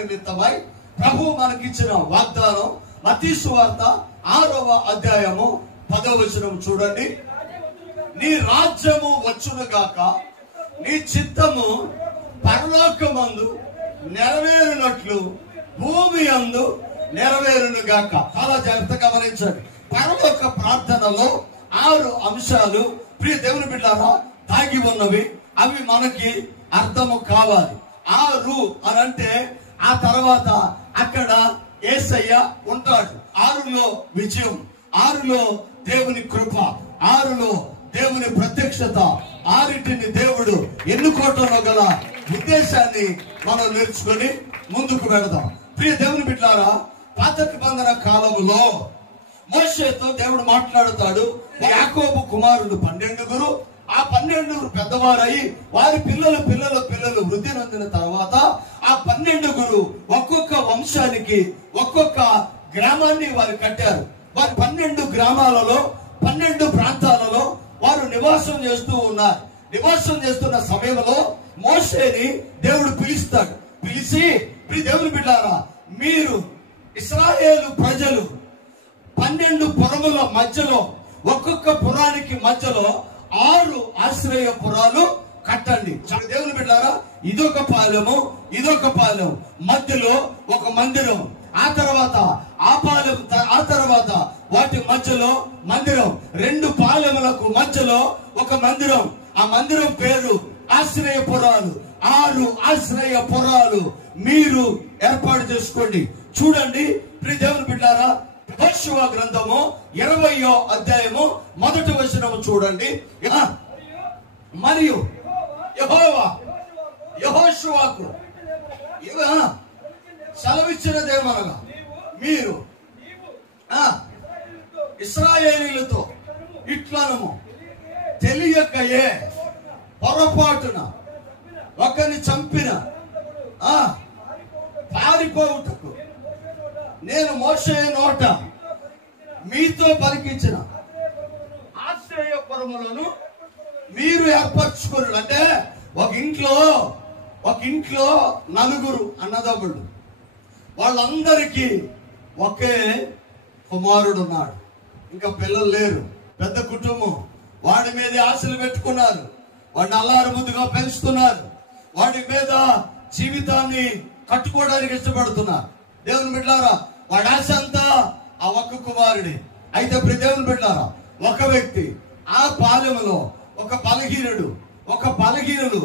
నిమిత్తమై ప్రభు మనకిచ్చిన వాగ్దానం మత్తయి సువార్త 6వ అధ్యాయము 10వ వచనం చూడండి. నీ రాజ్యము వచ్చునుగాక, నీ చిత్తము పరలోకమందు నెరవేరునట్లు భూమి యందు నెరవేరునుగాక. చాలా జాగ్రత్తగా గమనించండి. పరలోక ప్రార్థనలో 6 అంశాలు ప్రియ దేవుని బిడ్డలారా దాగి ఉన్నవి. అవి మనకి అర్థము కావాలి. 6 అనంటే ఆ తర్వాత అక్కడ యేసయ్య ఉంటాడు. 6లో విజయం, 6లో దేవుని కృప, 6లో దేవుని ప్రత్యక్షత, 6టిని దేవుడు ఎన్నుకోవటంలో గల ఉద్దేశాన్ని మనం నేర్చుకొని ముందుకు వెళదాం. ప్రియ దేవుని బిడ్డలారా, పాత నిబంధన కాలంలో మోషేతో దేవుడు మాట్లాడుతాడు. యాకోబు కుమారులు 12 ఆ 12 పెద్దవారై వారి పిల్లలు వృద్ధి నొందిన తర్వాత ఆ 12 ఒక్కొక్క వంశానికి ఒక్కొక్క గ్రామాన్ని వారు కట్టారు. వారి 12 గ్రామాలలో 12 ప్రాంతాలలో వారు నివాసం చేస్తూ ఉన్నారు. నివాసం చేస్తున్న సమయంలో మోషేని దేవుడు పిలుస్తాడు. పిలిచి, ప్రియ దేవుని బిడ్డలారా, మీరు ఇశ్రాయేలు ప్రజలు 12 పురముల మధ్యలో ఒక్కొక్క పురానికి మధ్యలో 6 ఆశ్రయ పురాలు కట్టండి. దేవుని బిడ్డలారా, ఇదొక పాలెము, ఇదొక పాలెం, మధ్యలో ఒక మందిరం, ఆ తర్వాత ఆ పాలెం, ఆ తర్వాత వాటి మధ్యలో మందిరం, 2 పాలెములకు మధ్యలో ఒక మందిరం. ఆ మందిరం పేరు ఆశ్రయ పురాలు. 6 ఆశ్రయ పురాలు మీరు ఏర్పాటు చేసుకోండి. చూడండి ప్రియ దేవుని బిడ్డలారా, యెహోషువ గ్రంథము 20వ అధ్యాయము 1వ వచనము చూడండి. మరియు యెహోవా యెహోషువకు సెలవిచ్చినదేమనగా, మీరు ఇశ్రాయేలీయులతో ఇట్లనము, తెలియకయే పొరపాటున ఒకరిని చంపిన పారిపోవుటకు నేను మోషే నోట మీతో పలికించిన ఆశ్రయపురములను మీరు ఏర్పరచుకోరు. అంటే ఒక ఇంట్లో 4 అన్నదమ్ముళ్ళు, వాళ్ళందరికీ ఒకే కుమారుడు ఉన్నాడు. ఇంకా పిల్లలు లేరు, పెద్ద కుటుంబం. వాడి మీద ఆశలు పెట్టుకున్నారు, వాడిని అల్లారు ముద్దుగా పెంచుతున్నారు, వాడి మీద జీవితాన్ని కట్టుకోవడానికి ఇష్టపడుతున్నారు. దేవుని బిడ్డలారా, వాడి ఆశ అంతా ఆ ఒక్క కుమారుడే. అయితే ప్రియ దేవుని బిడ్డలారా, ఒక వ్యక్తి ఆ పాలెములో ఒక బలహీనుడు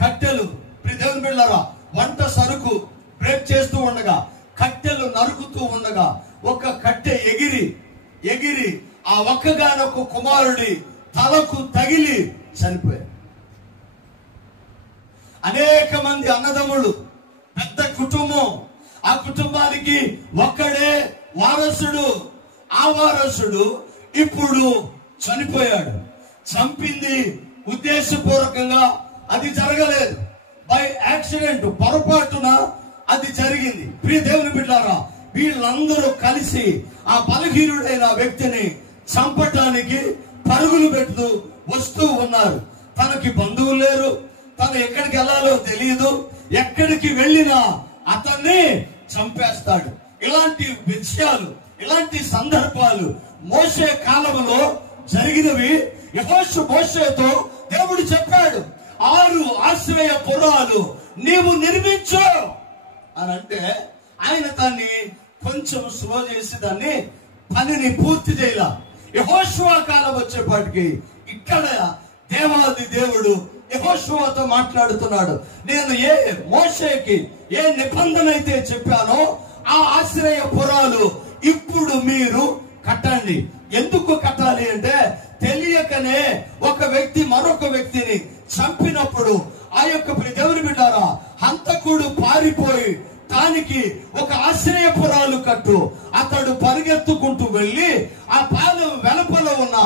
కట్టెలు, ప్రియ దేవుని బిడ్డలారా, వంట సరుకు బ్రేక్ చేస్తూ ఉండగా, కట్టెలు నరుకుతూ ఉండగా ఒక కట్టె ఎగిరి ఆ ఒక్కగానొక్క కుమారుడి తలకు తగిలి చనిపోయారు. అనేక మంది అన్నదమ్ములు, పెద్ద కుటుంబం. ఆ కుటుంబానికి ఒక్కడే వారసుడు. ఆ వారసుడు ఇప్పుడు చనిపోయాడు. చంపింది ఉద్దేశపూర్వకంగా అది జరగలేదు, బై యాక్సిడెంట్, పొరపాటున అది జరిగింది. ప్రియ దేవుని బిడ్డలారా, వీళ్ళందరూ కలిసి ఆ బలహీనుడైన వ్యక్తిని చంపటానికి పరుగులు పెడుతూ వస్తూ ఉన్నారు. తనకి బంధువులు లేరు, తను ఎక్కడికి వెళ్ళాలో తెలియదు, ఎక్కడికి వెళ్ళినా అతన్ని చంపేస్తాడు. ఇలాంటి విషయాలు, ఇలాంటి సందర్భాలు మోషే కాలంలో జరిగినవి. మోషేతో దేవుడు చెప్పాడు, 6 ఆశ్రయ పురాలు నీవు నిర్మించు అని అంటే, ఆయన దాన్ని కొంచెం స్లో చేసి దాన్ని పనిని పూర్తి చేయాల. యెహోషువ కాలం వచ్చేపాటికి ఇక్కడ దేవాది దేవుడు యెహోషువతో మాట్లాడుతున్నాడు. నేను మోషేకి ఏ నిబంధన అయితే చెప్పానో ఆ ఆశ్రయ పురాలు ఇప్పుడు మీరు కట్టండి. ఎందుకు కట్టాలి అంటే, తెలియకనే ఒక వ్యక్తి మరొక వ్యక్తిని చంపినప్పుడు ఆ యొక్క దేవుని బిడ్డారా, హంతకుడు పారిపోయి దానికి ఒక ఆశ్రయపురాలు కట్టు. అతడు పరిగెత్తుకుంటూ వెళ్ళి ఆ పాలెం వెలుపల ఉన్న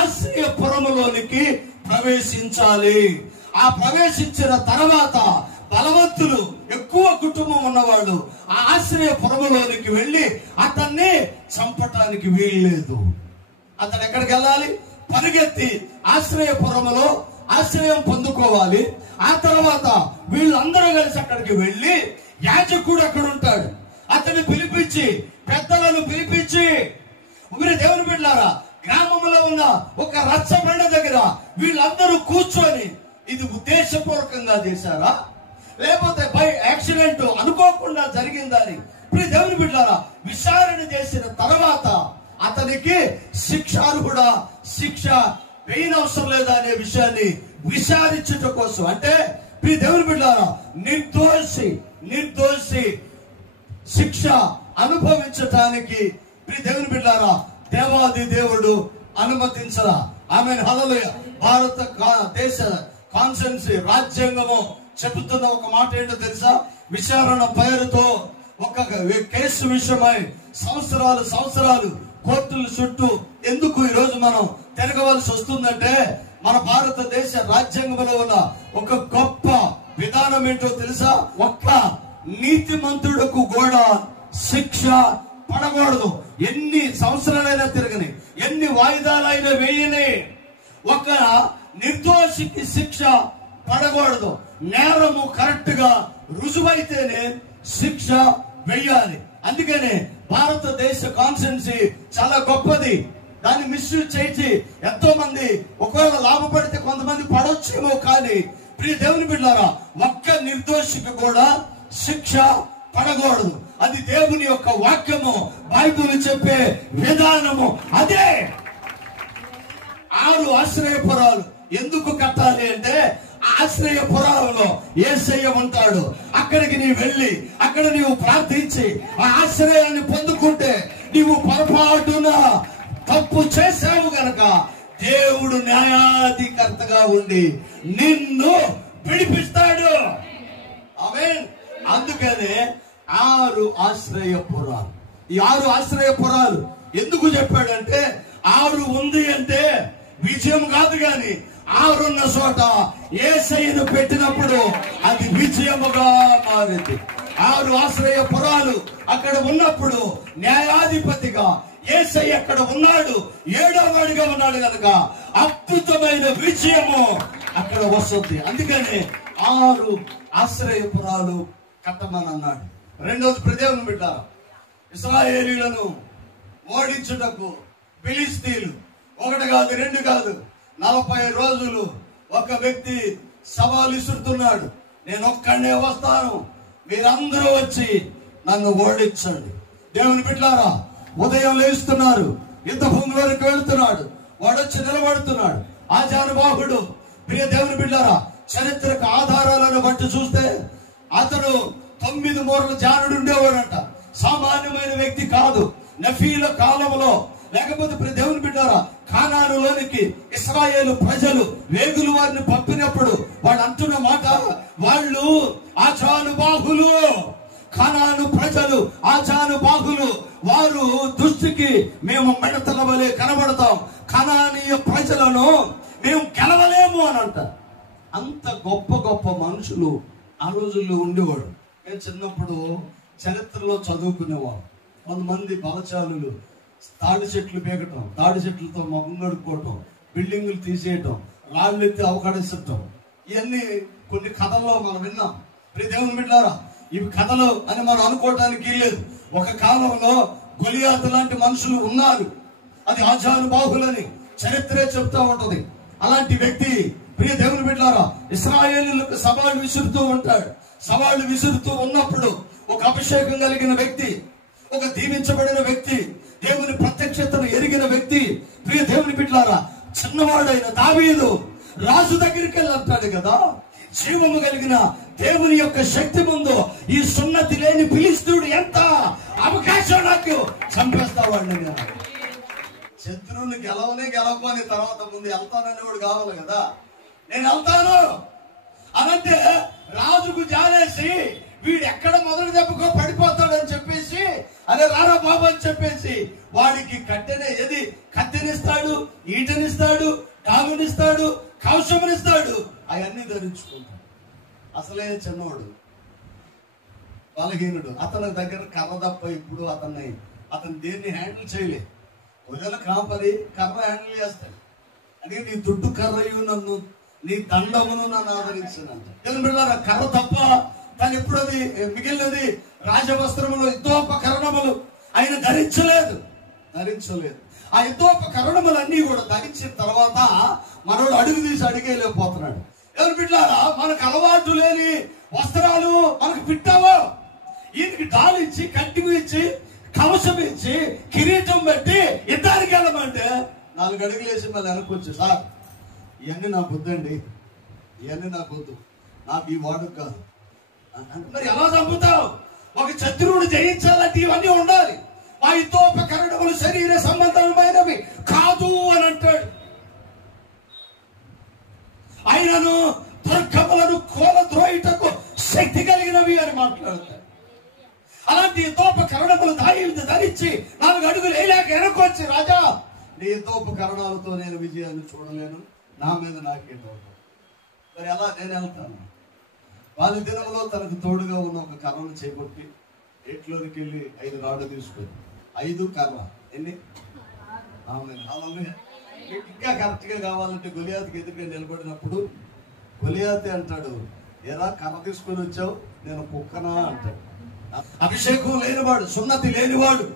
ఆశ్రయపురములోనికి ప్రవేశించాలి. ఆ ప్రవేశించిన తర్వాత బలవంతులు, ఎక్కువ కుటుంబం ఉన్నవాళ్ళు ఆ ఆశ్రయపురములోనికి వెళ్ళి అతన్ని చంపటానికి వీల్లేదు. అతను ఎక్కడికి వెళ్ళాలి? పరిగెత్తి ఆశ్రయపురములో ఆశ్రయం పొందుకోవాలి. ఆ తర్వాత వీళ్ళందరూ కలిసి అక్కడికి వెళ్ళి యాజకుడు అక్కడ ఉంటాడు. అతన్ని పిలిపించి, పెద్దలను పిలిపించి, మీరు దేవుని బిడ్డలారా, గ్రామంలో ఉన్న ఒక రచ్చబండ దగ్గర వీళ్ళందరూ కూర్చొని, ఇది ఉద్దేశపూర్వకంగా చేశారా లేకపోతే బై యాక్సిడెంట్ అనుకోకుండా జరిగిందని దేవుని బిడ్డలారా విచారణ చేసిన తర్వాత అతనికి శిక్షార్హుడా, శిక్ష వేయనవసరం లేదా అనే విషయాన్ని విచారించుట కోసం, అంటే దేవుని బిడ్డలారా నిర్దోషి శిక్ష అనుభవించటానికి దేవుని బిడ్డలారా దేవాది దేవుడు అనుమతించరా. ఆమేన్, హల్లెలూయా. భారత దేశ కాన్స్టిట్యూన్సీ రాజ్యాంగము చెబుతున్న ఒక మాట ఏంటో తెలుసా? విచారణ పేరుతో ఒక కేసు విషయమై సంవత్సరాలు కోర్టుల చుట్టూ ఎందుకు ఈ రోజు మనం తిరగవలసి వస్తుందంటే, మన భారతదేశ రాజ్యాంగంలో ఉన్న ఒక గొప్ప విధానం ఏంటో తెలుసా? ఒక్క నీతిమంతుడుకు కూడా శిక్ష పడకూడదు. ఎన్ని సంవత్సరాలైనా తిరగని, ఎన్ని వాయిదాలైనా వేయని, ఒక నిర్దోషికి శిక్ష పడకూడదు. నేరము కరెక్ట్ గా రుజువైతేనే శిక్ష వెయ్యాలి. అందుకనే భారతదేశ కాన్స్టిట్యూన్సీ చాలా గొప్పది. దాన్ని మిస్యూజ్ చేసి ఎంతో మంది ఒకవేళ లాభపడితే కొంతమంది పడొచ్చేమో, కానీ దేవుని బిడ్డలారా ఒక్క నిర్దోషికి కూడా శిక్ష పడకూడదు. అది దేవుని యొక్క వాక్యము, బైబిల్ చెప్పే విధానము అదే. 6 ఆశ్రయపురాలు ఎందుకు కట్టాలి అంటే, ఆశ్రయపురాలలో యేసయ్య ఉంటాడు. అక్కడికి నీవు వెళ్ళి అక్కడ నీవు ప్రార్థించి ఆ ఆశ్రయాన్ని పొందుకుంటే, నీవు పొరపాటున తప్పు చేశావు గనక దేవుడు న్యాయాధికర్తగా ఉండి నిన్ను విడిపిస్తాడు. ఆమేన్. అందుకనే 6 ఆశ్రయపురాలు. ఈ 6 ఆశ్రయపురాలు ఎందుకు చెప్పాడంటే, 6 ఉంది అంటే విజయం కాదు, గాని 6 ఉన్న చోట యేసయ్యను పెట్టినప్పుడు అది విజయముగా మారింది. 6 ఆశ్రయపురాలు అక్కడ ఉన్నప్పుడు న్యాయాధిపతిగా యేసయ్య అక్కడ ఉన్నాడు, 7వ వాడిగా ఉన్నాడు కనుక అద్భుతమైన విజయము అక్కడ వస్తుంది. అందుకని 6 ఆశ్రయపురాలు కట్టమని అన్నాడు. రెండోది దేవుని బిడ్డలారా, ఇశ్రాయేలీయులను ఓడించుటకు ఫిలిష్తీయులు 1 కాదు 2 కాదు 40 రోజులు ఒక వ్యక్తి సవాలు ఇస్తున్నాడు. నేను ఒక్కడే వస్తాను, మీరందరూ వచ్చి నన్ను ఓడించండి. దేవుని బిడ్డలారా, ఉదయం లేస్తున్నారు, యుద్ధ భూమిలోకి వెళ్తున్నాడు, వాడు వచ్చి నిలబడుతున్నాడు. ఆజానుబాహుడు. దేవుని బిడ్డలారా, చరిత్రకు ఆధారాలను బట్టి చూస్తే అతడు 9 మూరల జానుడు ఉండేవాడంట. సామాన్యమైన వ్యక్తి కాదు. నఫీల కాలంలో, లేకపోతే దేవుని బిడ్డారా, కానానులోనికి ఇశ్రాయేలు ప్రజలు వేగులు వారిని పంపినప్పుడు వాళ్ళు అంటున్న మాట, వాళ్ళు ఆజానుబాహులు, కానాను ప్రజలు ఆజానుబాహులు, వారు దృష్టికి మేము మిడతల వలె కనబడతాం, కనానీయ ప్రజలను మేము గెలవలేము అని అంట. అంత గొప్ప గొప్ప మనుషులు ఆ రోజుల్లో ఉండేవాడు. నేను చిన్నప్పుడు చరిత్రలో చదువుకునేవాడు. కొంతమంది బలచాలులు తాడి చెట్లు పీకటం, తాడి చెట్లతో మొహం కడుక్కోవటం, బిల్డింగులు తీసేయటం, రాళ్ళు ఎత్తి అవకాశించటం, ఇవన్నీ కొన్ని కథల్లో మనం విన్నాం. దేవుని బిడ్డలారా, ఇవి కథలు అని మనం అనుకోవటానికి లేదు. ఒక కాలంలో గొలియాతు లాంటి మనుషులు ఉన్నారు. అది ఆజానుబాహులని చరిత్రే చెప్తా ఉంటది. అలాంటి వ్యక్తి దేవుని బిడ్డలారా ఇశ్రాయేలీయులకు సవాళ్ళు విసురుతూ ఉంటాడు. సవాళ్ళు విసురుతూ ఉన్నప్పుడు ఒక అభిషేకం కలిగిన వ్యక్తి, ఒక దీవించబడిన వ్యక్తి, దేవుని ప్రత్యక్షతను ఎరిగిన వ్యక్తి, దేవుని బిడ్డలారా చిన్నవాడైన దావీదు రాజు దగ్గరికి వెళ్ళి అంటాడు కదా, జీవము కలిగిన దేవుని యొక్క శక్తి ముందు ఈ సున్నతి లేని ఫిలిష్తీయుడు ఎంత అవకాశం, నాకు చంపేస్తావాడిని. శత్రువుని గెలవని తర్వాత ముందు వెళ్తానని వాడు కావాలి కదా, నేను వెళ్తాను అనంటే రాజుకు జాలేసి వీడు ఎక్కడ మొదటి దెబ్బకో పడిపోతాడని చెప్పేసి, అదే రారా బాబు అని చెప్పేసి వాడికి కత్తెనిస్తాడు, ఈటనిస్తాడు, డాగునిస్తాడు, కవచమునిస్తాడు, అవన్నీ ధరించుకుంటాడు. అసలే చిన్నవాడు, బలహీనుడు, అతని దగ్గర కర్ర తప్ప ఇప్పుడు అతను దేన్ని హ్యాండిల్ చేయలేదు. ఒకవేళ కాపరి కర్ర హ్యాండిల్ చేస్తాడు. అంటే నీ దుడ్డు కర్రయు నన్ను, నీ దండమును నన్ను ఆదరించినంత. కర్ర తప్ప తను ఎప్పుడు అది మిగిలినది రాజవస్త్రములు, యుద్ధోపకరణములు ఆయన ధరించలేదు. ఆ యుద్ధోపకరణములన్నీ కూడా ధరించిన తర్వాత మనోడు అడుగు తీసి అడిగేలేకపోతున్నాడు. ఎవరు బిడ్డారా, మనకు అలవాటు లేని వస్త్రాలు మనకు పిట్టావో, ఈయనకి డాలు ఇచ్చి, కట్టి ఇచ్చి, కవచం ఇచ్చి, కిరీటం పెట్టి యుద్ధానికి వెళ్ళమంటే 4 అడుగులు వేసి మళ్ళీ వెనకొచ్చు. సార్ ఇవన్నీ నాకు వద్దండి, ఇవన్నీ నాకు వద్దు, నాకు ఈ వాడుకు కాదు. మరి ఎలా చంపుతావు? ఒక శత్రువుడు జయించాలంటే ఇవన్నీ ఉండాలి. ఆ యుద్ధోపకరణములు శరీర సంబంధమైనవి కాదు అని అంటాడు. ఆయనను దుర్గములను కూలద్రోయుటకు శక్తి కలిగినవి అని మాట్లాడతాడు. అలాంటి యుద్ధోపకరణములు ధరించి 4 అడుగులు వేయలేక వెనకొచ్చి, రాజా నీ యుద్ధోపకరణాలతో నేను విజయాన్ని చూడలేను, నా మీద నాకేంటో. మరి అలా నేను వెళ్తాను. వాళ్ళ దినంలో తనకు తోడుగా ఉన్న ఒక కర్రను చేపట్టి ఏట్లోనికి వెళ్ళి 5 రాళ్ళు తీసుకొని, 5 కర్ర ఎన్ని, ఇంకా కరెక్ట్ గా కావాలంటే గొలియాతుకి ఎదురుగా నిలబడినప్పుడు గొలియాతే అంటాడు, ఎరా కర్ర తీసుకొని వచ్చావు, నేను కుక్కనా అంటాడు. అభిషేకం లేనివాడు, సున్నతి లేనివాడు,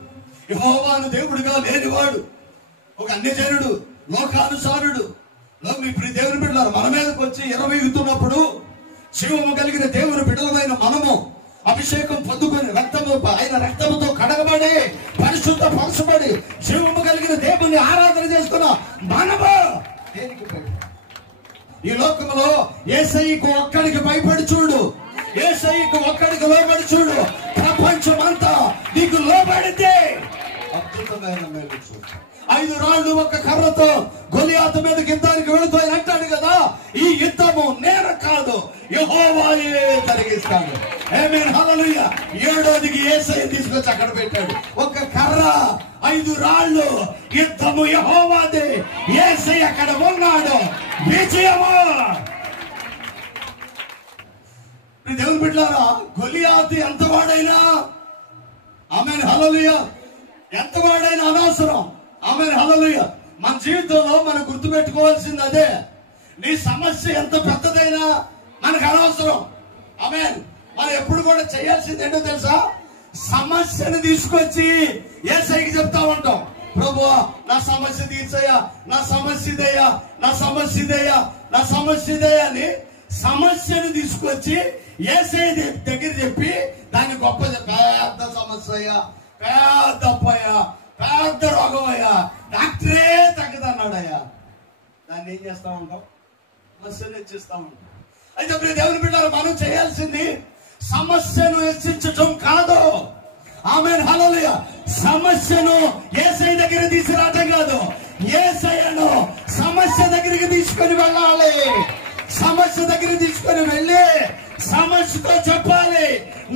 యెహోవాను దేవుడిగా లేనివాడు, ఒక అన్యజనుడు, లోకానుసారుడు. మీ ప్రియ దేవుని బిడ్డలారా, మన మీదకి వచ్చి ఎరవేగుతున్నప్పుడు జీవము కలిగిన దేవుని బిడ్డలమైన మనము అభిషేకం పొందుకొని ఆయన రక్తముతో కడగబడి పరిశుద్ధ పరచబడి జీవము కలిగిన దేవుని ఆరాధన చేసుకున్న మనము దేనికి భయపడు? ఈ లోకములో యేసయ్యకు ఒక్కడికి భయపడి చూడు, యేసయ్యకు ఒక్కడికి లోబడి చూడు, ప్రపంచమంతా నీకు లోబడితే అద్భుతమైన మేలు చూడు. 5 రాళ్ళు ఒక కర్రతో గొలియాతు మీద యుద్ధానికి వెళుతూ అంటాడు కదా, ఈ యుద్ధము నేను కాదు, యెహోవాయే జరిగిస్తాడు. ఆమేన్, హల్లెలూయా. 7వదికి యేసయ్య తీసుకొచ్చి అక్కడ పెట్టాడు. ఒక కర్ర, 5 రాళ్ళు, యుద్ధము యెహోవాదే, యేసయ్య అక్కడ ఉన్నాడు. విజయము. దేవుని బిడ్డలారా, గొలియాతు ఎంత వాడైనా, ఆమేన్, హల్లెలూయా, ఎంత వాడైనా అనవసరం. ఆమేన్, హల్లెలూయా. మన జీవితంలో మనం గుర్తుపెట్టుకోవాల్సింది అదే. నీ సమస్య ఎంత పెద్దదైనా మనకు అనవసరం. ఆమేన్. మనం ఎప్పుడు కూడా చేయాల్సింది ఏంటో తెలుసా? సమస్యను తీసుకొచ్చి యేసయ్యకి చెప్తా ఉంటాం, ప్రభువా నా సమస్య తీర్చయ్యా, నా సమస్య ఇదయ్యా, నా సమస్య ఇదయ్యా, నా సమస్య ఇదయ్యా అని సమస్యను తీసుకొచ్చి యేసయ్య దగ్గర చెప్పి దాన్ని గొప్ప పెద్ద సమస్య అయ్యా, పెద్ద అప్పయ్యా, పెద్ద రోగం అయ్యా, డాక్టరే తగ్గదన్నాడయ్యా. దాన్ని ఏం చేస్తా ఉంటాం? సమస్యను హెచ్చిస్తా ఉంటాం. అయితే మీరు దేవుని బిడ్డలు, మనం చేయాల్సింది సమస్యను హెచ్చించటం కాదు. ఆమేన్, హల్లెలూయా. సమస్యను యేసయ్య దగ్గర తీసుకురావటం కాదు, యేసయ్యను సమస్య దగ్గరికి తీసుకొని వెళ్ళాలి. సమస్య దగ్గర తీసుకొని వెళ్ళి సమస్యతో చెప్పాలి,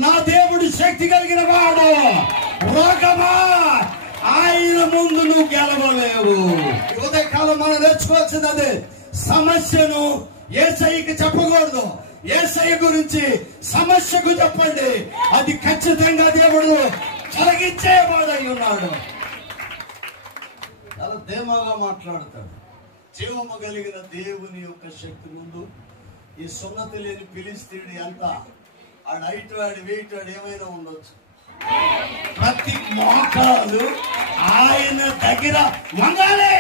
నా దేవుడు శక్తి కలిగిన వాడు, రోగమా ఆయన ముందు నువ్వు గెలవలేవు. ఉదయకాలం మనం నేర్చుకోవాల్సింది అదే. సమస్యను యేసయ్యకి చెప్పకూడదు, యేసయ్య గురించి సమస్యకు చెప్పండి. అది ఖచ్చితంగా దేవుడు తొలగించేవాడై ఉన్నాడు. చాలా ధీమాగా మాట్లాడతాడు. జీవము కలిగిన దేవుని యొక్క శక్తి ముందు ఈ సున్నతి లేని ఫిలిస్తీయుడు ఎంత, ఆడు హైట్, ఆడి వెయిట్, ఆడు ఏమైనా ఉండొచ్చు, ప్రతి మోకాలు ఆయన దగ్గర వంగాలి.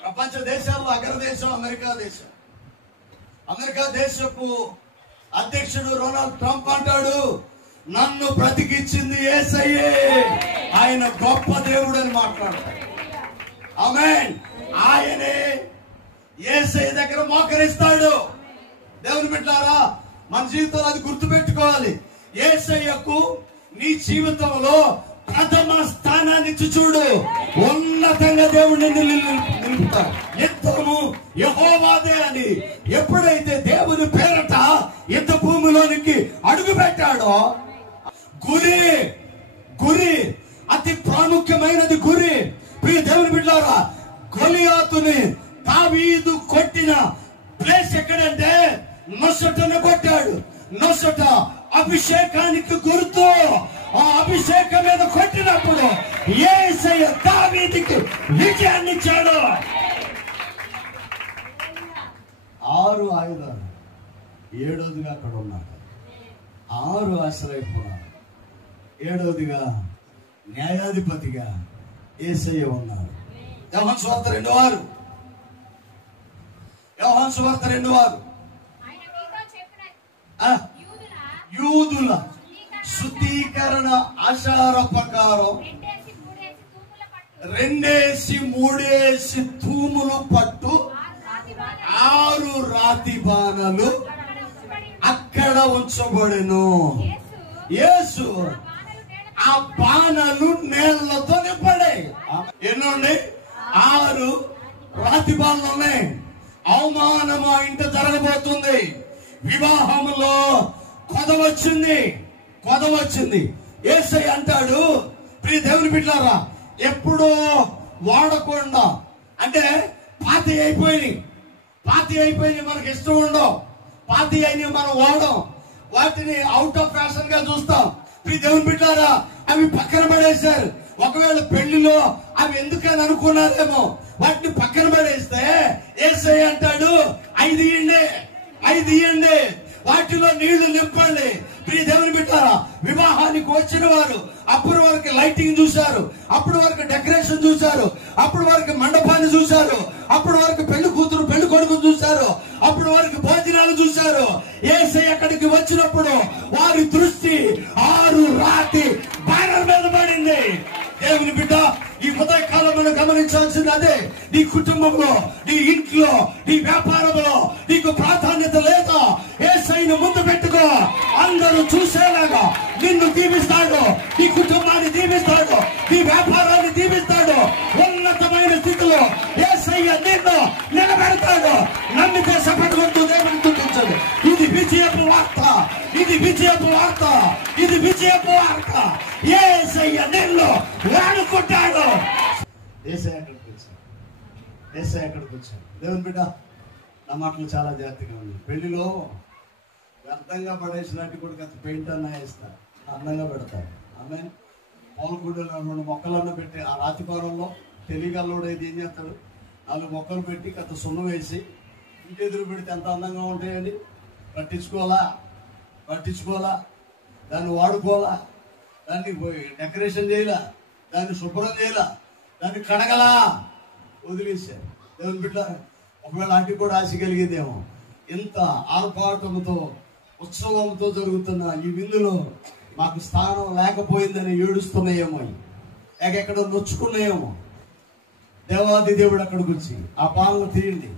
ప్రపంచ దేశాల్లో అగ్రదేశం అమెరికా దేశం. అమెరికా దేశపు అధ్యక్షుడు డొనాల్డ్ ట్రంప్ అంటాడు, నన్ను బ్రతికిచ్చింది యేసయ్యే, ఆయన గొప్ప దేవుడు అని మాట్లాడతాడు. ఆమేన్. ఆయనే యేసయ్య దగ్గర మోకరిస్తాడు. దేవుని బిడ్డలారా, మన జీవితంలో అది గుర్తుపెట్టుకోవాలి. యేసయ్యకు నీ జీవితంలో ప్రథమ స్థానాన్ని ఇచ్చి చూడు, ఉన్నతంగా దేవుడిని నిలుపుతాడు. యుద్ధము యెహోవాదే అని ఎప్పుడైతే దేవుని పేరట యుద్ధ భూమిలోనికి అడుగు పెట్టాడో, గురి అతి ప్రాముఖ్యమైనది గురి. ప్రియ దేవుని బిడ్డలారా, గొలియాతుని దావీదు కొట్టిన ప్లేస్ ఎక్కడంటే నొసటను కొట్టాడు. నొసట అభిషేకానికి గుర్తు. ఆ అభిషేకం మీద కొట్టినప్పుడు యేసయ్య దావీదుకి విజయాన్ని ఇచ్చాడు. 6 ఆయుధాలు ఏడవదిగా అక్కడ ఉన్నారు. 6 ఆశ్రయపురాలు. ఏడవదిగా న్యాయాధిపతిగా యేసయ్య ఉన్నారు. యోహాను సువార్త 2:6. యోహాను సువార్త 2:6. యూదుల శుద్ధీకరణ ఆచార ప్రకారం 2-3 తూములు పట్టు 6 రాతి బాణలు అక్కడ ఉంచబడెను. యేసు ఆ బాణలు నేళ్లతో నింపడాయి. ఎన్నుండి 6 రాతి బాణలు ఉన్నాయి. అవమానం ఆ ఇంట జరగబోతుంది. వివాహంలో కొద వచ్చింది. యేసయ్య అంటాడు, ప్రియ దేవుని బిడ్డలారా, ఎప్పుడో వాడకుండా, అంటే పాతి అయిపోయినాయి మనకి ఇష్టం ఉండవు. పాతి అయినవి మనం వాడడం, వాటిని అవుట్ ఆఫ్ ఫ్యాషన్ గా చూస్తాం. ప్రియ దేవుని బిడ్డలారా, అవి పక్కన పడేశారు. ఒకవేళ పెళ్లిలో అవి ఎందుకని అనుకున్నారేమో, వాటిని పక్కన పడేస్తే యేసయ్య అంటాడు, 5 ఇయ్యండి, వాటిలో నీళ్లు నింపండి. ప్రియ దేవుని బిడ్డలారా, వివాహానికి వచ్చిన వారు అప్పటి వరకు లైటింగ్ చూశారు, అప్పటి వరకు డెకరేషన్ చూశారు, అప్పటి వరకు మండపాన్ని చూశారు, అప్పటి వరకు పెళ్లి కూతురు పెళ్లి కొడుకు చూశారు, అప్పటి వరకు భోజనాలు చూశారు. యేసయ్య అక్కడికి వచ్చినప్పుడు వారి దృష్టి 6 రాతి బాణల మీద పడింది. దేవుని బిడ్డ, ఈ ఉదయకాలం మనం గమనించాల్సింది అదే. నీ కుటుంబంలో, నీ ఇంట్లో, నీ వ్యాపారంలో నీకు ప్రాధాన్యత లేదా? యేసయ్యను ముందు పెట్టుకో. అందరూ చూసేలాగా నిన్ను దీవిస్తాడు, నీ కుటుంబాన్ని దీవిస్తాడు, నీ వ్యాపారాన్ని దీవిస్తాడు. ఉన్నతమైన స్థితిలో యేసయ్య నిన్ను నిలబెడతాడు. నమ్మితే సపట్టుకుంటూ దేవుని స్తుతించండి. ఇది విజయపు వార్త. యేసయ్య నిన్ను వాడుకుంటాడు. యేసయ్య అక్కడికి వచ్చాడు. దేవుని బిడ్డ, నా మాటలు చాలా జాగ్రత్తగా ఉంది. పెళ్లిలో వ్యర్థంగా పడేసినట్టు కూడా కొంత పెయింట్ అన్నా వేస్తారు, అందంగా పెడతారు. ఆమె పాలకుండలో 2 మొక్కలన్నా పెట్టి, ఆ రాతిపారంలో తెలియగల్లోడు ఏది ఏం చేస్తాడు, 4 మొక్కలు పెట్టి కొంత సున్నం వేసి ఇంటి ఎదురు పెడితే ఎంత అందంగా ఉంటాయండి. పట్టించుకోవాలా, దాన్ని వాడుకోవాలా, దాన్ని డెకరేషన్ చేయాల, దాన్ని శుభ్రం చేయాల, దాన్ని కడగలా, వదిలేశారు. దేవుని బిడ్డ, ఒకవేళ ఆంటీ కూడా ఆశ కలిగిందేమో, ఇంత ఆర్భాటంతో ఉత్సవంతో జరుగుతున్న ఈ విందులో మాకు స్థానం లేకపోయిందని ఏడుస్తున్నాయేమో, ఎక్కడో నొచ్చుకున్నాయేమో. దేవాది దేవుడు అక్కడికి వచ్చి ఆ పాలను తీయండి,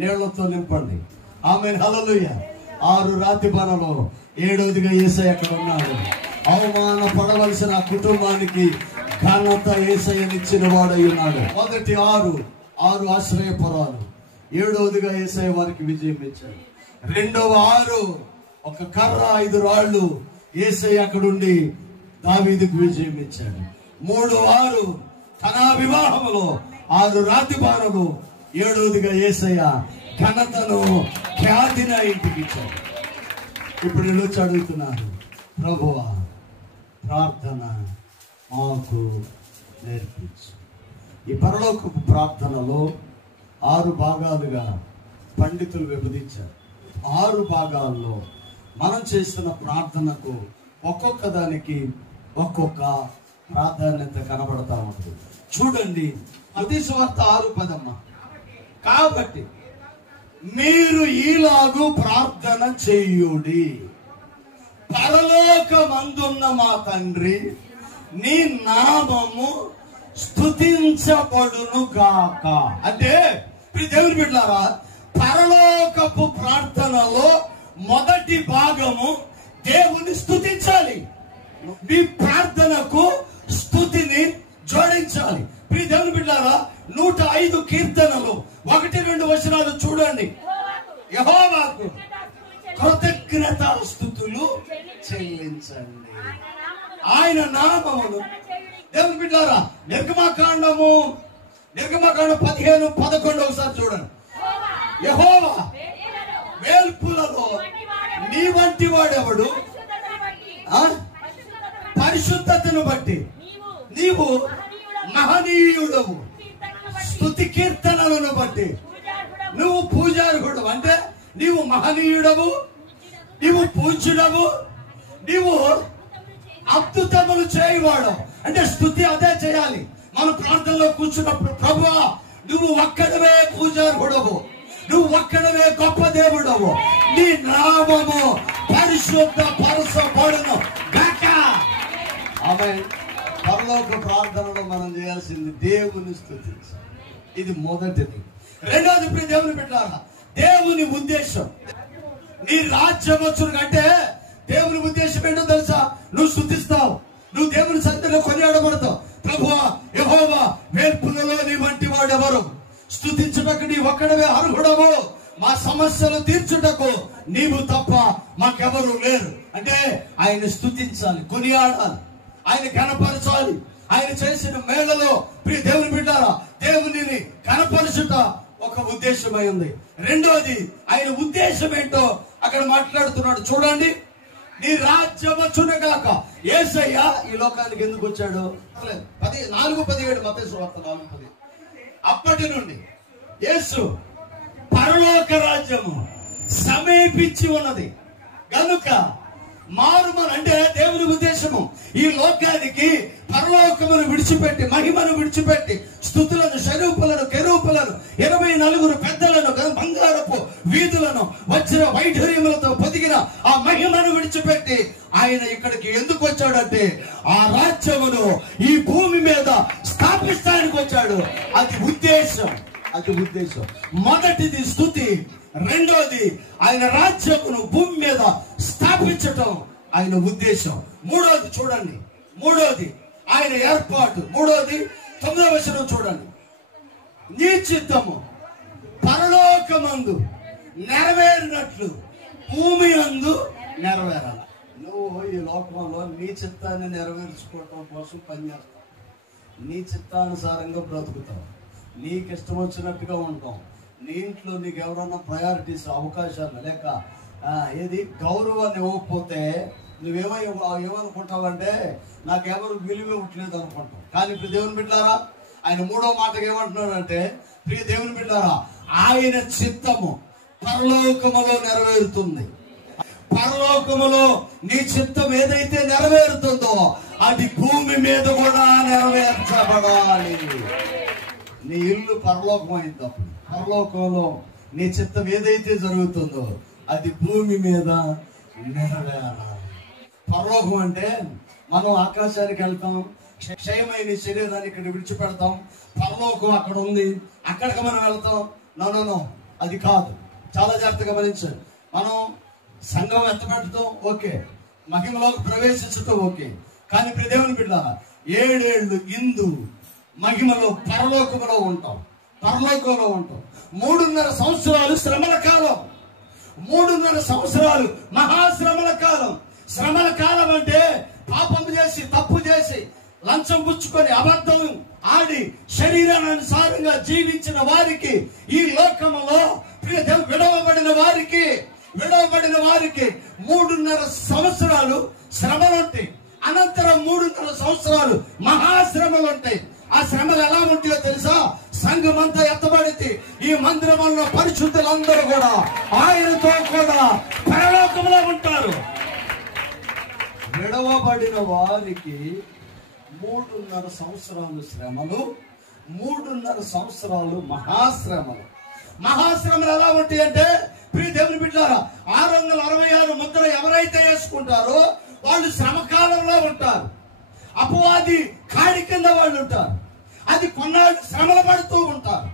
నీళ్లతో నింపండి. ఆమేన్, హల్లెలూయా. 6 రాతి బాణలో 7వదిగా యేసయ్య అక్కడ ఉన్నాడు. అవమాన పడవలసిన కుటుంబానికి ఘనత యేసయ్యనిచ్చిన వాడై ఉన్నాడు. మొదటి 6 ఆశ్రయపురాలు, 7వదిగా యేసయ్య వారికి విజయం ఇచ్చాడు. రెండవ 6 ఒక కర్ర 5 రాళ్ళు యేసయ్య అక్కడుండి దావీదుకు విజయం ఇచ్చాడు. 3-6 కనా వివాహంలో 6 రాతి బాణలు, 7వదిగా యేసయ్య ఘనతను ఖ్యాతిని ఇంటికి ఇచ్చాడు. ఇప్పుడు నేను వచ్చి అడుగుతున్నాను, ప్రభువా ప్రార్థన మాకు నేర్పించు. ఈ పరలోకపు ప్రార్థనలో 6 భాగాలుగా పండితులు విభజించారు. 6 భాగాల్లో మనం చేస్తున్న ప్రార్థనకు ఒక్కొక్క దానికి ఒక్కొక్క ప్రాధాన్యత కనబడతా ఉంటుంది. చూడండి, మత్తయి సువార్త 6:10. కాబట్టి మీరు ఈలాగు ప్రార్థన చేయుడి, పరలోకమందున్న మా తండ్రి, నీ నామము స్తుతించబడును గాక. అంటే దేవుని బిడ్డలారా, పరలోకపు ప్రార్థనలో మొదటి భాగము దేవుని స్తుతించాలి. మీ ప్రార్థనకు స్తుతిని జోడించాలి. ప్రియ దేవుని బిడ్డలారా, 105 కీర్తనలు 1-2 వచనాలు చూడండి. యెహోవాకు కృతజ్ఞతాస్తుతులు చెల్లించండి, ఆయన నామమును. దేవుని బిడ్డలారా, నిర్గమకాండం 15-11 ఒకసారి చూడండి. యెహోవా వేల్పులలో నీ వంటి వాడెవడు? పరిశుద్ధతను బట్టి నీవు మహనీయుడవు. స్తుతి కీర్తనలను బట్టి నువ్వు పూజారుడు. అంటే నీవు మహనీయుడవు, నీవు పూజ్యుడవు, నీవు అద్భుతములు చేయవాడు. అంటే స్తుతి అదే చేయాలి. మన ప్రాంతంలో కూర్చున్నప్పుడు ప్రభువా నువ్వు ఒక్కడవే పూజార్హుడవు, నువ్వు ఒక్కడవే గొప్ప దేవుడవు, నీ నామము పరిశుద్ధ పరచబడును గాక. ఆమేన్. పరలోక ప్రార్థనలో మనం చేయాల్సింది దేవుని స్తుతించాలి. ఇది మొదటిది. రెండోది ఇప్పుడు దేవుని పెట్టాలా, దేవుని ఉద్దేశం. నీ రాజ్యం వచ్చును అంటే దేవుని ఉద్దేశం ఏంటో తెలుసా? నువ్వు స్తుతిస్తావు, నువ్వు దేవుని సన్నిధిలో కొనియాడబడతావు. ప్రభువా యెహోవా వేల్పులలో నీ వంటి వాడెవరు? స్తుతించుటకు నీ ఒక్కడవే అర్హుడవు, మా సమస్యలు తీర్చుటకు నీవు తప్ప మాకెవరు లేరు. అంటే ఆయన స్తుతించాలి, కొనియాడాలి, ఆయన కనపరచాలి. ఆయన చేసిన మేళలో ప్రియ దేవుని బిడ్డారా దేవునిని కనపరచుట ఒక ఉద్దేశమై ఉంది. రెండోది ఆయన ఉద్దేశం ఏంటో అక్కడ మాట్లాడుతున్నాడు చూడండి. నీ రాజ్యం వచ్చునుగాక. యేసయ్య ఈ లోకానికి ఎందుకు వచ్చాడు? 4:17 మత్తయి సువార్త 4:10. అప్పటి నుండి యేసు పరలోక రాజ్యము సమీపించి ఉన్నది గనుక మారుమని, అంటే దేవుని ఉద్దేశము ఈ లోకానికి పరలోకమును విడిచిపెట్టి, మహిమను విడిచిపెట్టి, స్తుతులను, శరూపులను, కెరూపులను, 24 పెద్దలను, బంగారపు వీధులను, వచ్చిన వైఢూర్యములతో పొదిగిన ఆ మహిమను విడిచిపెట్టి ఆయన ఇక్కడికి ఎందుకు వచ్చాడంటే ఆ రాజ్యమును ఈ భూమి మీద స్థాపిస్తానికి వచ్చాడు. అది ఉద్దేశం, అది ఉద్దేశం. మొదటిది స్తుతి, రెండోది ఆయన రాజ్యమును భూమి మీద స్థాపించటం ఆయన ఉద్దేశం. మూడోది చూడండి, మూడోది ఆయన ఏర్పాటు. మూడోది 9వ వచనం చూడండి. నీ చిత్తము పరలోకమందు నెరవేరినట్లు భూమి అందు నెరవేరాలి. నువ్వు ఈ లోకంలో నీ చిత్తాన్ని నెరవేర్చుకోవటం కోసం పనిచేస్తావు, నీ చిత్తానుసారంగా బ్రతుకుతావు, నీకు ఇష్టం వచ్చినట్టుగా ఉంటాం. నీ ఇంట్లో నీకు ఎవరన్నా ప్రయారిటీస్, అవకాశాలు లేక ఏది గౌరవాన్ని ఇవ్వకపోతే ఏమనుకుంటావంటే నాకెవరు విలువ ఇవ్వట్లేదు అనుకుంటాం. కానీ ఇప్పుడు దేవుని బిడ్డారా ఆయన మూడో మాటగా ఏమంటున్నాడంటే, ప్రియ దేవుని బిడ్డారా ఆయన చిత్తము పరలోకములో నెరవేరుతుంది. పరలోకములో నీ చిత్తం ఏదైతే నెరవేరుతుందో అది భూమి మీద కూడా నెరవేర్చబడాలి. నీ ఇల్లు పరలోకం అయిందప్పుడు పరలోకంలో నీ చిత్తం ఏదైతే జరుగుతుందో అది భూమి మీద నెరవేరాలి. పరలోకం అంటే మనం ఆకాశానికి వెళ్తాం, క్షయమైన శరీరాన్ని ఇక్కడ విడిచిపెడతాం, పరలోకం అక్కడ ఉంది, అక్కడికి మనం వెళ్తాం. నో, అది కాదు. చాలా జాగ్రత్తగా గమనించాలి. మనం సంఘం ఎత్తపెట్టడం ఓకే, మహిమలోకి ప్రవేశించటం ఓకే, కానీ ఇప్పుడు దేవుని బిడ్డ 7 ఏళ్ళు ఇందు మహిమలో పరలోకములో ఉంటాం, పరలోకంలో ఉంటాం. 3.5 సంవత్సరాలు శ్రమల కాలం, 3.5 సంవత్సరాలు మహాశ్రమల కాలం. శ్రమల కాలం అంటే పాపం చేసి, తప్పు చేసి, లంచం పుచ్చుకొని, అబద్ధం ఆడి, శరీరానుసారంగా జీవించిన వారికి, ఈ లోకములో విడవబడిన వారికి 3.5 సంవత్సరాలు శ్రమలు ఉంటాయి. అనంతరం 3.5 సంవత్సరాలు మహాశ్రమలు ఉంటాయి. ఆ శ్రమలు ఎలా ఉంటాయో తెలుసా? సంఘం అంతా ఎత్తబడితే ఈ మందిరంలో పరిశుద్ధులందరూ కూడా ఆయనతో కూడా పరలోకంలో ఉంటారు. విడవబడిన వారికి 3.5 సంవత్సరాలు శ్రమలు, 3.5 సంవత్సరాలు మహాశ్రమలు. మహాశ్రమలు ఎలా ఉంటాయి అంటే ప్రియ దేవుని బిడ్డలారా 666 ముద్ర ఎవరైతే వేసుకుంటారో వాళ్ళు శ్రమకాలంలో ఉంటారు. అపవాది కాడి కింద వాళ్ళు ఉంటారు. అది కొన్నాళ్ళు శ్రమలు పడుతూ ఉంటారు.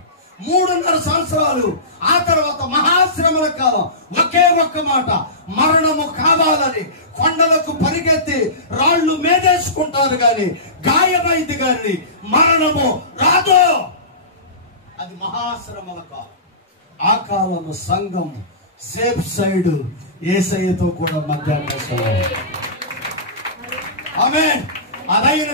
3.5 సంవత్సరాలు. ఆ తర్వాత మహాశ్రమల కాలం. ఒకే ఒక్క మాట, మరణము కావాలని కొండలకు పరిగెత్తి రాళ్లు మేదేసుకుంటారు కానీ గాయమైంది కానీ మరణము రాదు. అది మహాశ్రమల కాలం. ఆ కాలము సంఘం సేఫ్ సైడ్ యేసయ్యతో కూడా మధ్యాహ్నం. ఆమేన్. అదైన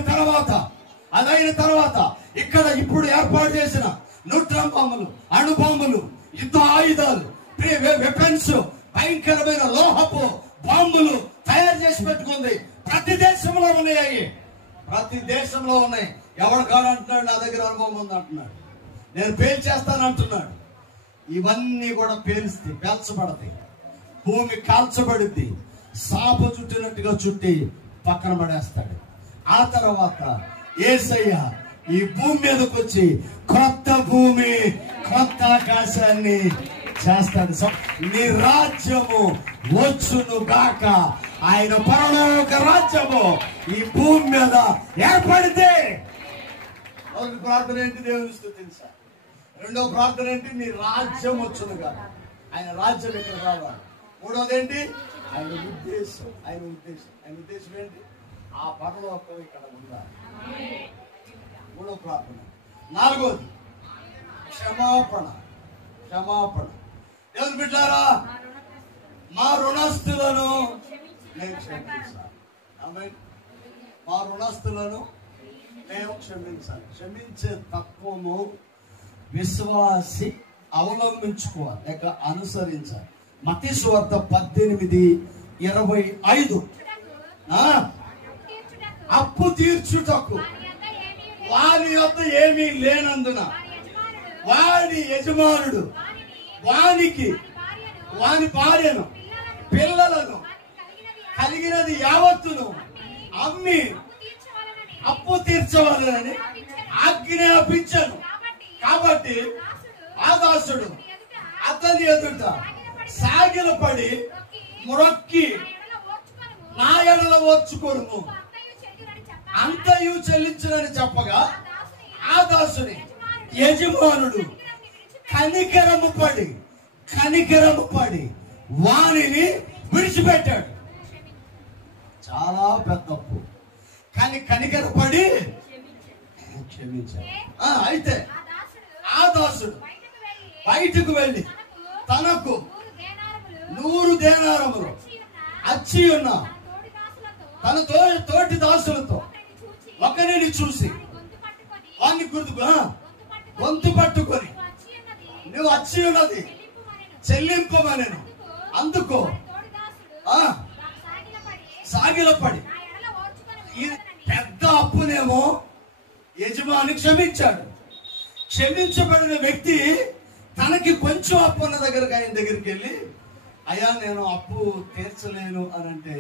తర్వాత ఇక్కడ ఇప్పుడు ఏర్పాటు చేసిన న్యూట్రాన్ బాంబులు, అణు బాంబులు, యుద్ధ ఆయుధాలు, వెపన్స్, భయంకరమైన లోహపు బాంబులు తయారు చేసి పెట్టుకుంది. ప్రతి దేశంలో ఉన్నాయి, ప్రతి దేశంలో ఉన్నాయి. ఎవరు కాదంటున్నాడు, నా దగ్గర అనుభవం ఉంది అంటున్నాడు, నేను పేల్చేస్తాను అంటున్నాడు. ఇవన్నీ కూడా పేల్చబడతాయి. భూమి కాల్చబడింది, సాప చుట్టినట్టుగా చుట్టి పక్కన పడేస్తాడు. ఆ తర్వాత యేసయ్య ఈ భూమి మీదకి వచ్చి కొత్త భూమి, కొత్త ఆకాశాన్ని చేస్తాడు. నీ రాజ్యము వచ్చును గాక. ఆయన పరలోక రాజ్యము ఈ భూమి మీద ఏర్పడితే మొదటి ప్రార్థన ఏంటి? దేవుని స్తుతించాలి. రెండో ప్రార్థన ఏంటి? నీ రాజ్యం వచ్చును గాక. ఆయన రాజ్యం ఇక్కడ రావాలి. మూడోది ఏంటి? ఆయన ఉద్దేశం. ఆయన ఉద్దేశం ఏంటి? ఆ పరలోకం ఇక్కడ ఉండాలి. మూడో ప్రార్థన. నాలుగోది క్షమాపణ. దేవుని బిడ్డలారా, మా రుణస్తులను మేము క్షమించాలి. ఆమేన్. మా రుణస్తులను మేము క్షమించాలి. క్షమించే తత్వము విశ్వాసి అవలంబించుకోవాలి, లేక అనుసరించాలి. మత్తయి సువార్త 18:25. అప్పు తీర్చుటకు వారి యొద్ద ఏమీ లేనందున వాడి యజమానుడు వానికి వాని భార్యను పిల్లలను కలిగినది యావత్తును అమ్మి అప్పు తీర్చవాలని ఆజ్ఞాపించను. కాబట్టి ఆ దాసుడు అతని ఎదుట సాగిలపడి మొరొక్కి నా ఎడల ఓర్చుకొనుము, అంతయు చెల్లించునని చెప్పగా ఆ దాసుని యజమానుడు కనికరము పడి వానిని విడిచిపెట్టాడు. చాలా పెద్ద తప్పు, కానీ కనికరపడి క్షమించాడు. అయితే ఆ దాసుడు బయటకు వెళ్ళి తనకు 100 దేనారములు అచ్చి ఉన్న తన తోటి దాసులతో ఒకరిని చూసి వాన్ని గొంతు పట్టుకొని నువ్వు అచ్చి ఉన్నది చెల్లింపమనెను. అందుకో సాగిలపడి ఈ పెద్ద అప్పునేమో యజమాని క్షమించాడు. క్షమించబడిన వ్యక్తి తనకి కొంచెం అప్పు ఉన్న ఆయన దగ్గరికి వెళ్ళి, అయ్యా నేను అప్పు తీర్చలేను అని అంటే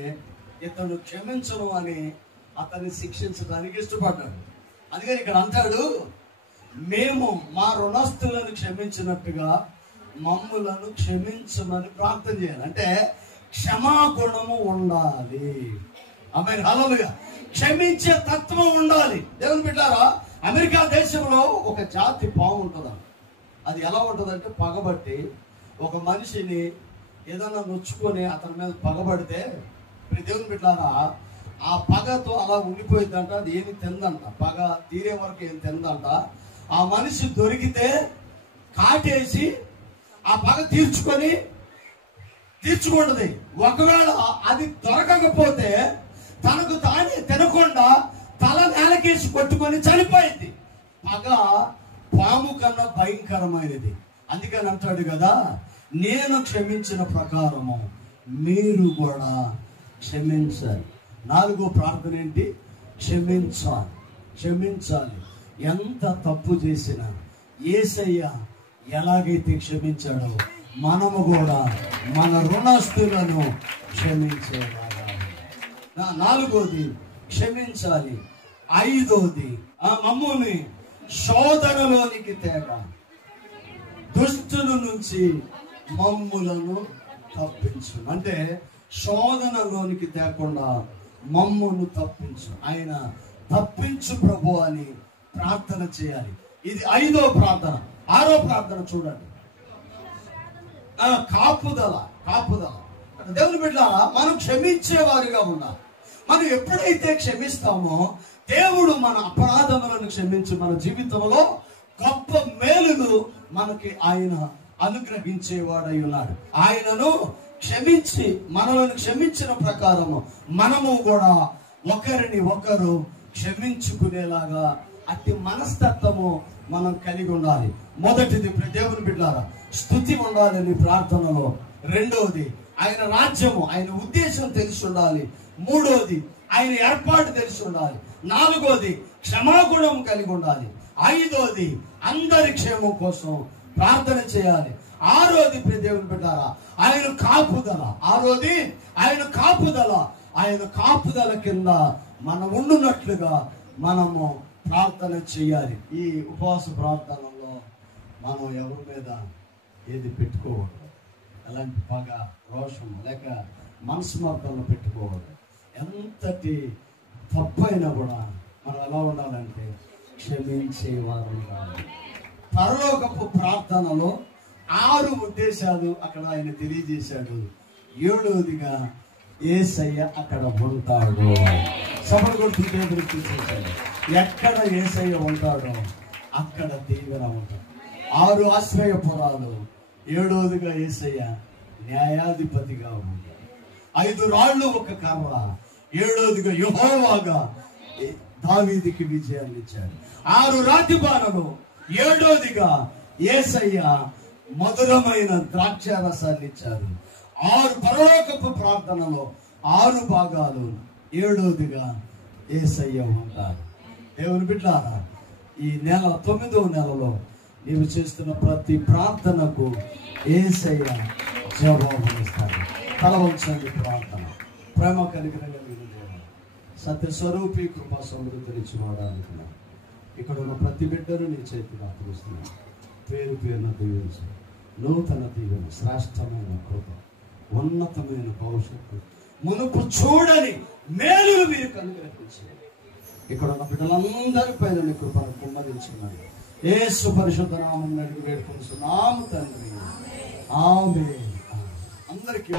ఇతను క్షమించను అని అతన్ని శిక్షించడానికి ఇష్టపడ్డాడు. అందుకని ఇక్కడ అంటాడు, మేము మా రుణస్తులను క్షమించినట్టుగా మమ్ములను క్షమించమని ప్రార్థన చేయాలి. అంటే క్షమాగుణము ఉండాలి. ఆమేన్. హల్లెలూయా. క్షమించే తత్వం ఉండాలి. దేవుని బిడ్డలారా, అమెరికా దేశంలో ఒక జాతి పాము ఉంటుంది. అది ఎలా ఉంటుందంటే పగబట్టి ఒక మనిషిని ఏదైనా నొచ్చుకొని అతని మీద పగబడితే దేవుని బిడ్డలారా ఆ పగతో అలా ఉండిపోయిందంట. అది ఏమి తిందంట, పగ తీరే వరకు ఏమి తిందంట. ఆ మనిషి దొరికితే కాటేసి ఆ పగ తీర్చుకుంటది. ఒకవేళ అది దొరకకపోతే తనకు తానే తినకుండా తల నేలకేసి కొట్టుకొని చనిపోయింది. పగ పాము కన్నా భయంకరమైనది. అందుకని అంటాడు కదా, నేను క్షమించిన ప్రకారము మీరు కూడా క్షమించాలి. నాలుగో ప్రార్థన ఏంటి? క్షమించాలి. ఎంత తప్పు చేసినా యేసయ్య ఎలాగైతే క్షమించాడో మనము కూడా మన రుణస్తులను క్షమించేలాగా. నాలుగోది క్షమించాలి. ఐదోది మమ్ముని శోధనలోనికి తేక దుష్టుల నుంచి మమ్ములను తప్పించు. అంటే శోధనలోనికి తేకుండా మమ్మును తప్పించు. ఆయన తప్పించు ప్రభు అని ప్రార్థన చేయాలి. ఇది ఐదో ప్రార్థన. ఆరో ప్రార్థన చూడండి, కాపుదల. దేవుని బిడ్డలారా, మనం క్షమించేవారుగా ఉండాలి. మనం ఎప్పుడైతే క్షమిస్తామో దేవుడు మన అపరాధములను క్షమించి మన జీవితంలో గొప్ప మేలును మనకి ఆయన అనుగ్రహించేవాడై ఉన్నాడు. ఆయనను క్షమించి మనలను క్షమించిన ప్రకారము మనము కూడా ఒకరిని ఒకరు క్షమించుకునేలాగా అట్టి మనస్తత్వము మనం కలిగి ఉండాలి. మొదటిది దేవుని బిడ్డలారా స్తుతి ఉండాలని ప్రార్థనలో. రెండవది ఆయన రాజ్యము, ఆయన ఉద్దేశం తెలిసి ఉండాలి. మూడవది ఆయన ఏర్పాటు తెలిసి ఉండాలి. నాలుగోది క్షమాగుణం కలిగి ఉండాలి. ఐదోది అందరి క్షేమం కోసం ప్రార్థన చేయాలి. ఆరోది దేవుని పెట్టారా ఆయన కాపుదల, ఆయన కాపుదల కింద మనం ఉండున్నట్లుగా మనము ప్రార్థన చేయాలి. ఈ ఉపవాస ప్రార్థనలో మనం ఎవరి మీద ఏది పెట్టుకోవద్దు, ఎలాంటి పగ, రోషం లేక మనస్మర్థనలు పెట్టుకోవద్దు. ఎంతటి తప్పు అయినా కూడా మనం ఎలా ఉండాలంటే క్షమించేవారు ఉండాలి. పరలోకపు ప్రార్థనలో 6 ఉద్దేశాలు అక్కడ ఆయన తెలియజేశాడు. 7వదిగా యేసయ్య అక్కడ ఉంటాడు. సభలు కొడుతూ దేవుడికి చేశాడు. ఎక్కడ యేసయ్య ఉంటాడో అక్కడ దీవెన ఉంటాడు. 6 ఆశ్రయపురాలు. 7వదిగా యేసయ్య న్యాయాధిపతిగా ఉంటాడు. 5 రాళ్ళు ఒక కర్ర. 7వదిగా యెహోవాగా దావీదుకి విజయాన్ని ఇచ్చాడు. 6 రాతి బాణలు. 7వదిగా యేసయ్య మధురమైన ద్రాక్షారసాన్ని ఇచ్చారు. 6 పరలోకపు ప్రార్థనలో 6 భాగాలు. 7వదిగా యేసయ్య ఉంటారు. దేవుని బిడ్డలారా, ఈ నెల 9వ నెలలో నీవు చేస్తున్న ప్రతి ప్రార్థనకు యేసయ్య జవాబునిస్తాడు. తల వంచండి. ప్రార్థన. ప్రేమ కనికరం కలిగిన దేవుడు, సత్య స్వరూపి, కృపా సమృద్ధిని ఇచ్చినవాడానికి ఇక్కడ ఉన్న ప్రతి బిడ్డను నీ చేతికి అప్పగిస్తున్నాను. పేరు పేరున దీవించు. నూతన దీవెన, శ్రేష్టమైన కృప, ఉన్నతమైన భవిష్యత్తు, మునుపు చూడని మేలులు మీరు కనుగొనిపించారు. ఇక్కడ ఉన్న బిడ్డలందరి పైన నీ కృపను కుమ్మరించుకున్నాను. యేసు పరిశుద్ధ నామం అడిగి వేడుకుంటున్నాము తండ్రి. ఆమేన్. అందరికీ